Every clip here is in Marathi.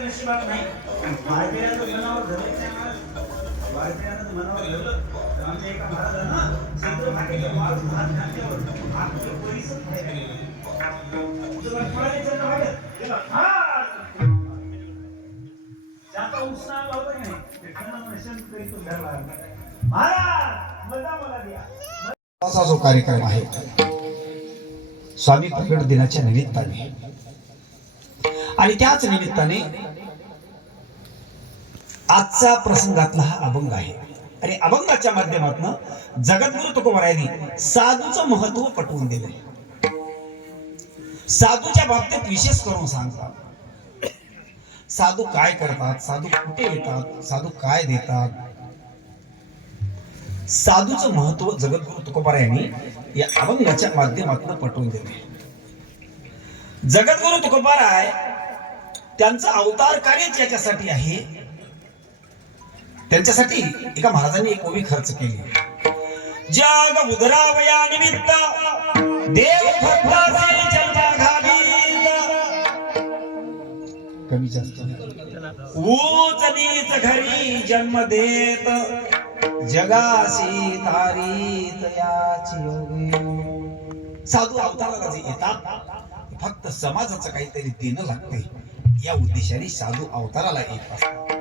नशिबात नाही वारकऱ्याचं मनावर धरलं नाही मनावर धरलं तर आमच्या एका महाराजांना संत हात घातल्यावर आपलं परिसर. हा! उत्साह नाही. महाराज मजा मला द्या असा जो कार्यक्रम आहे स्वामी प्रकट दिनाच्या निमित्ताने आणि त्याच निमित्ताने आजचा प्रसंगातला हा अभंग आहे. आणि अभंगाच्या माध्यमातून जगद्गुरु तुकोबरायांनी साधूचं महत्त्व पटवून दिलंय. साधूच्या बाबतीत विशेष करून सांगतात साधू काय करतात साधू कुठे येतात साधू काय देतात? साधूचं महत्त्व जगद्गुरु तुकोबरायांनी या अभंगाच्या माध्यमातून पटवून दिले जगद्गुरु तुकोबाराय त्यांचं अवतार कार्यच याच्यासाठी आहे? त्यांच्यासाठी एका महाराजांनी एक ओवी खर्च केली. जाग उदरावया निमित्त देव कमी जास्त. ऊच नीच घरी जन्म देत जगाशी तारी योगी. साधू अवताराला जे येतात फक्त समाजाचं काहीतरी देणं लागते या उद्देशाने साधू अवताराला येत असतात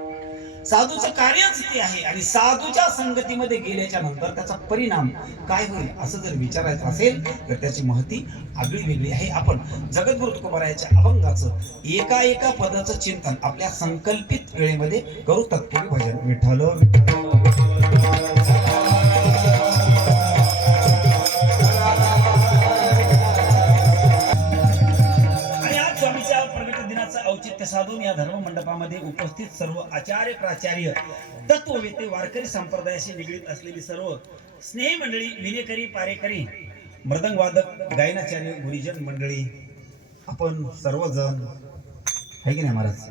साधूचं कार्यच ते आहे आणि साधूच्या संगतीमध्ये गेल्याच्यानंतर त्याचा परिणाम काय होईल असं जर विचारायचं असेल तर त्याची महती आगळी वेगळी आहे आपण जगद्गुरु तुकोबारायाच्या अभंगाचं एका एका पदाचं चिंतन आपल्या संकल्पित वेळेमध्ये करू तत्पूर्वी भजन विठ्ठल विठ्ठल. साधून या धर्म मंडपामध्ये उपस्थित सर्व आचार्य प्राचार्य तत्ववेते वारकरी संप्रदायाशी निगडीत असलेली सर्व स्नेही मंडळी विनेकरी पारेकरी मृदंग वादक गायनाचार्य गुरुजन मंडळी आपण सर्वजण आहे की नाही महाराज?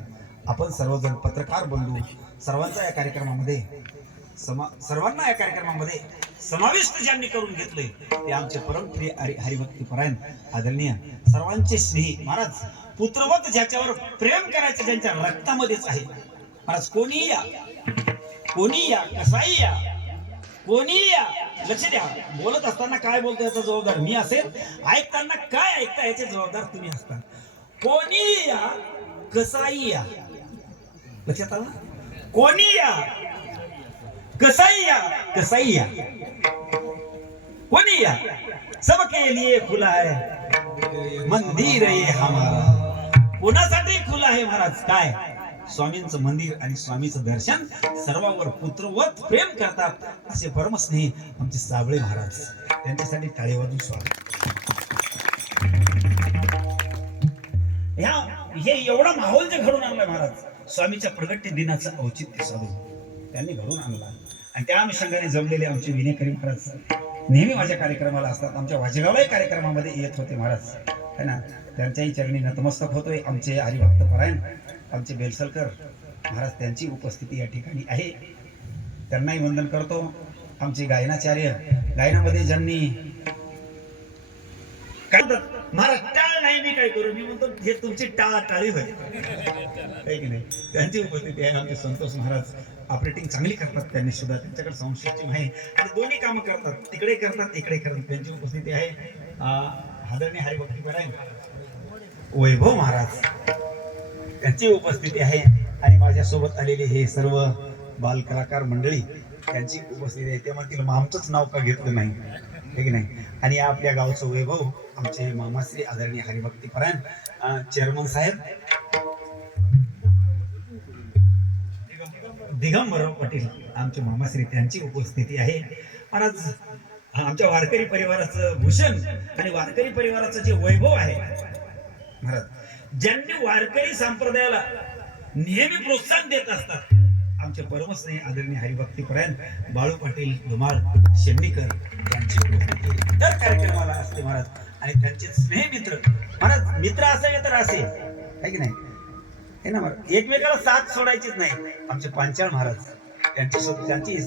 आपण सर्वजण पत्रकार बंधू सर्वांचा या कार्यक्रमामध्ये समा सर्वांना या कार्यक्रमामध्ये समाविष्ट ज्यांनी करून घेतले ते आमचे परमप्रिय हरिभक्ती परायण आदरणीय सर्वांचे स्नेही महाराज पुत्रवत ज्याच्यावर प्रेम करायचं ज्यांच्या रक्तामध्येच आहे. महाराज कोणी या कोणी या कसाही या कोणी या लक्ष द्या. बोलत असताना काय बोलतो याचा जबाबदार मी असेल ऐकताना काय ऐकता याचे जबाबदार तुम्ही असता कोणी या कसाही या. लक्षात आला कोणी या कसाई या कसाही या कोणी या सबके लिए खुला है मंदिर ये हमारा. कोणासाठी खुला आहे महाराज? काय? स्वामींचं मंदिर आणि स्वामीचं दर्शन सर्वांवर पुत्रवत प्रेम करतात असे परमस्नेही आमचे साबळे महाराज. त्यांच्यासाठी टाळे वाजून स्वागत ह्या हे एवढा माहोल जे घडून आणलाय महाराज स्वामीच्या प्रगट्य दिनाचं औचित्य साधून. त्यांनी घडून आणला. आणि त्या अनुषंगाने जमलेले आमचे विनेकरी महाराज नेहमी माझ्या कार्यक्रमाला असतात. आमच्या वाजेगावलाही कार्यक्रमामध्ये येत होते महाराज. है ना? त्यांच्याही चरणी नतमस्तक होतोय. आमचे हरिभक्त परायण आमचे बेलसलकर महाराज त्यांची उपस्थिती या ठिकाणी आहे. त्यांनाही वंदन करतो. आमचे गायनाचार्य गायनामध्ये ज्यांनी केलं मी म्हणतो हे तुमची टाळा टाळी होय. आहे की नाही? त्यांची उपस्थिती आहे. आमचे संतोष महाराज ऑपरेटिंग चांगली करतात. त्यांनी सुद्धा त्यांच्याकडे संशय आहे आणि दोन्ही कामं करतात. तिकडे करतात इकडे करतात. त्यांची उपस्थिती आहे. अं, आदरणीय हरिभक्ती परायण वैभव महाराज. त्यांची उपस्थिती आहे. आणि माझ्यासोबत आलेले हे सर्व बालकलाकार मंडळी त्यांची उपस्थिती आहे. ते म्हणतील मग आमचंच नाव का घेतलं नाही? हे की नाही? आणि या आपल्या गावचं वैभव आमचे मामाश्री आदरणीय हरिभक्ती परायण चेअरमन साहेब. दिगंबरराव पाटील आमचे मामाश्री त्यांची उपस्थिती आहे. महाराज आमच्या वारकरी परिवाराचं भूषण आणि वारकरी परिवाराचं जे वैभव आहे महाराज ज्यांनी वारकरी संप्रदायाला नेहमी प्रोत्साहन देत असतात आमचे परमस्नेही आदरणीय हरिभक्ती परायण बाळू पाटील धुमाळ शेंडीकर यांची उपस्थिती दर कार्यक्रमाला असते महाराज. आणि त्यांचे स्नेह मित्र. महाराज मित्र असावे तर असे. आहे की नाही? हे ना एकमेकाला साथ सोडायचीच नाही. आमचे पांचाळ महाराज त्यांची त्यांची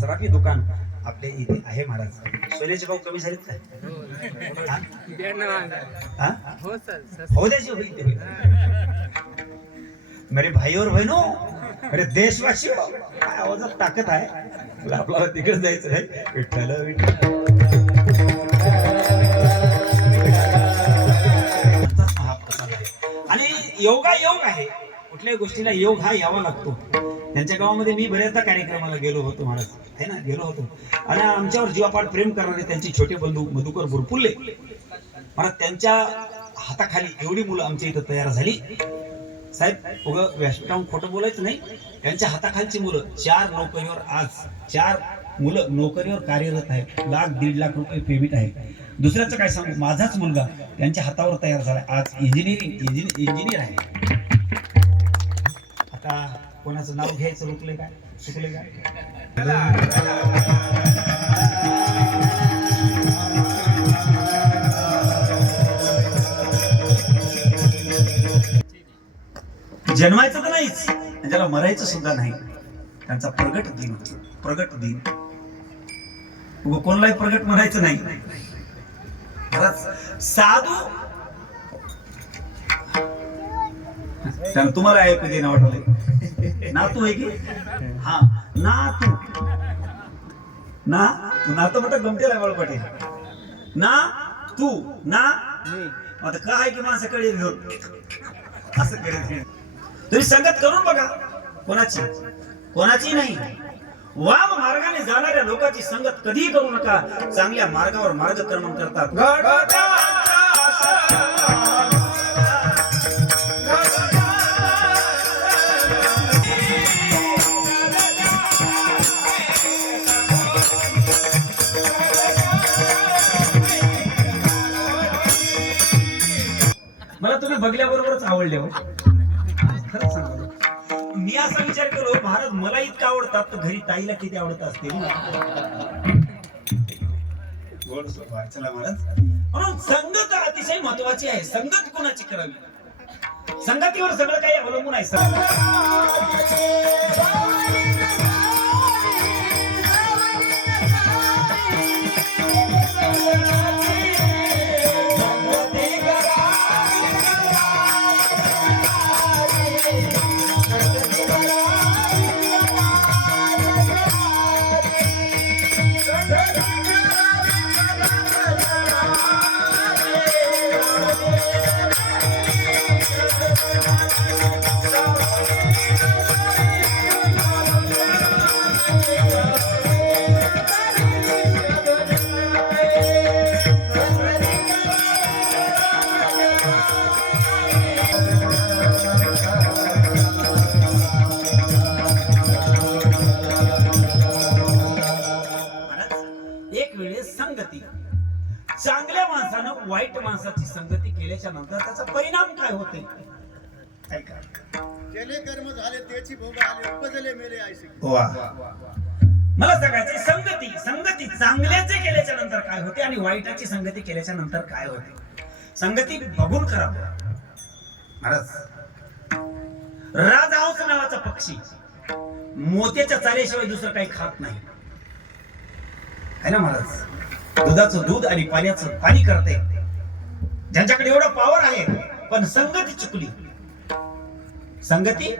सराफी दुकान आपल्या इथे आहे महाराज. सोन्याचे भाव कमी झालेत काय? हा? हा? हो सर. हो द्यायची होईल ते. मेरे भाई और बहनो मेरे देशवासी काय आवाजात ताकद आहे? तुला आपल्याला तिकडे जायचं आहे विठ्ठल विठ्ठल. योगा योग आहे. कुठल्याही गोष्टीला योग हा यावा लागतो. त्यांच्या गावामध्ये मी बऱ्याचदा कार्यक्रमाला गेलो होतो महाराज. आहे ना? गेलो होतो. आणि आमच्यावर जीवापाड प्रेम करणारे त्यांचे छोटे बंधू मधुकर बुरपुल्ले महाराज त्यांच्या हाताखाली एवढी मुलं आमच्या इथं तयार झाली. साहेब उगं व्यासपीठाहून खोटं बोलायचं नाही. त्यांच्या हाताखालची मुलं चार नोकरीवर आज चार मुलं नोकरीवर कार्यरत आहेत. लाख दीड लाख रुपये पेमेंट आहे दुसऱ्याचं काय सांगू? माझाच मुलगा त्यांच्या हातावर तयार झाला आज इंजिनिअरिंग इंजिनियर आहे. आता कोणाचं नाव घ्यायचं रुकले काय? चुकले काय? जन्मायचं तर नाहीच त्याला मरायचं सुद्धा नाही त्यांचा प्रगट दिन. प्रगट दिन. कोणालाही प्रगट म्हणायचं नाही. खरंच. साधू? कारण तुम्हाला ऐकू दे ना वाटलं नातू आहे की? हा. नातू ना? तू नातू म्हटलं गमतेला आहे पाटील. ना तू. ना? आता काय की माणसाकडे घेऊन? असं नाही. तुम्ही संगत करून बघा. कोणाची? कोणाची नाही. वाम मार्गाने जाणाऱ्या लोकांची संगत कधीही करू नका. चांगल्या मार्गावर मार्गक्रमण करतात. मला तुम्ही बघल्याबरोबरच आवडले हो. खरंच सांगतो मी असा विचार केलो महाराज मला इतकं आवडतात तर घरी ताईला किती आवडत असतील? महाराज. म्हणून संगत अतिशय महत्वाची आहे. संगत कोणाची करावी? संगतीवर सगळं काही अवलंबून आहे वाईट माणसाची संगती केल्याच्यानंतर त्याचा परिणाम काय होते ऐका. केले कर्म झाले त्याची भोग आले उपजले मेले ऐसे वा. मला सांगायचे संगती संगती चांगल्याचे केल्याच्यानंतर काय होते आणि वाईटाची संगती केल्याच्यानंतर काय होते? संगती बघून करा महाराज राजहंस नावाचा पक्षी मोत्याच्या चाल्याशिवाय दुसरं काही खात नाही. है ना महाराज? दुधाचं दूध आणि पाण्याचं पाणी करते ज्यांच्याकडे एवढं पॉवर आहे पण संगती चुकली. संगती?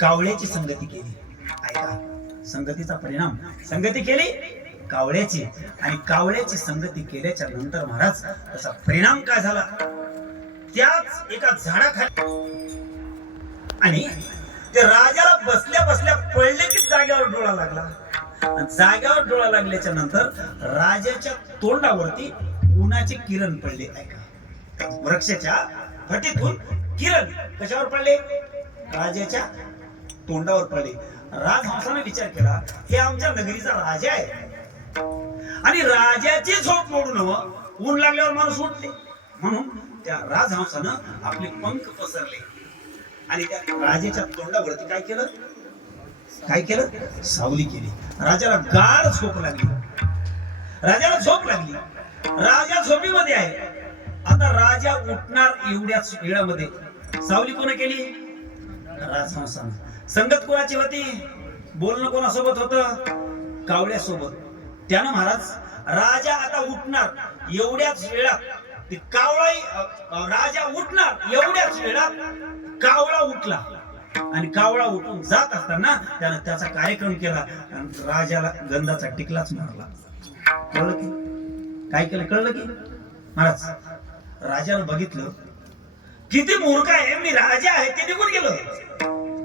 कावळ्याची संगती केली. ऐका संगतीचा परिणाम. संगती केली? कावळ्याची. आणि कावळ्याची संगती केल्याच्यानंतर महाराज त्याचा परिणाम काय झाला? त्याच एका झाडाखाली आणि ते राजाला बसल्या बसल्या पडले की जाग्यावर डोळा लागला. जागेवर जाग्यावर डोळा लागल्याच्या नंतर राजाच्या तोंडावरती उन्हाचे किरण पडले. ऐका. वृक्षाच्या फटीतून किरण कशावर पडले? राजाच्या तोंडावर पडले. राजहंसाने विचार केला हे आमच्या नगरीचा राजा आहे. आणि राजाची झोप मोडून ऊन लागल्यावर माणूस उठले. म्हणून त्या राजहंसानं आपले पंख पसरले. आणि त्या राजाच्या तोंडावरती काय केलं? काय केलं? सावली केली. राजाला गाढ झोप लागली. राजाला झोप लागली. राजा झोपीमध्ये आहे. आता राजा उठणार एवढ्याच वेळामध्ये. सावली कोण केली? राजहंसानं. संगत कोणाची होती? बोलणं कोणासोबत होतं? कावळ्यासोबत. त्यानं महाराज राजा आता उठणार एवढ्याच वेळात. ते कावळा राजा उठणार एवढ्याच वेळात कावळा उठला. आणि कावळा उठून जात असताना त्यानं त्याचा कार्यक्रम केला आणि राजाला गंधाचा टिकलाच मारला. कळलं की? काय केलं? कळलं की? महाराज राजानं बघितलं. किती मूर्ख आहे मी राजा आहे ते निघून गेलो.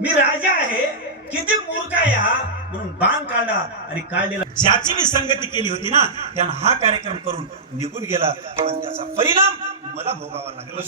मी राजा आहे किती मूर्ख आहे हा? म्हणून बाण काढला आणि काढलेला. ज्याची मी संगती केली होती ना त्यानं हा कार्यक्रम करून निघून गेला. पण त्याचा परिणाम मला भोगावा लागला.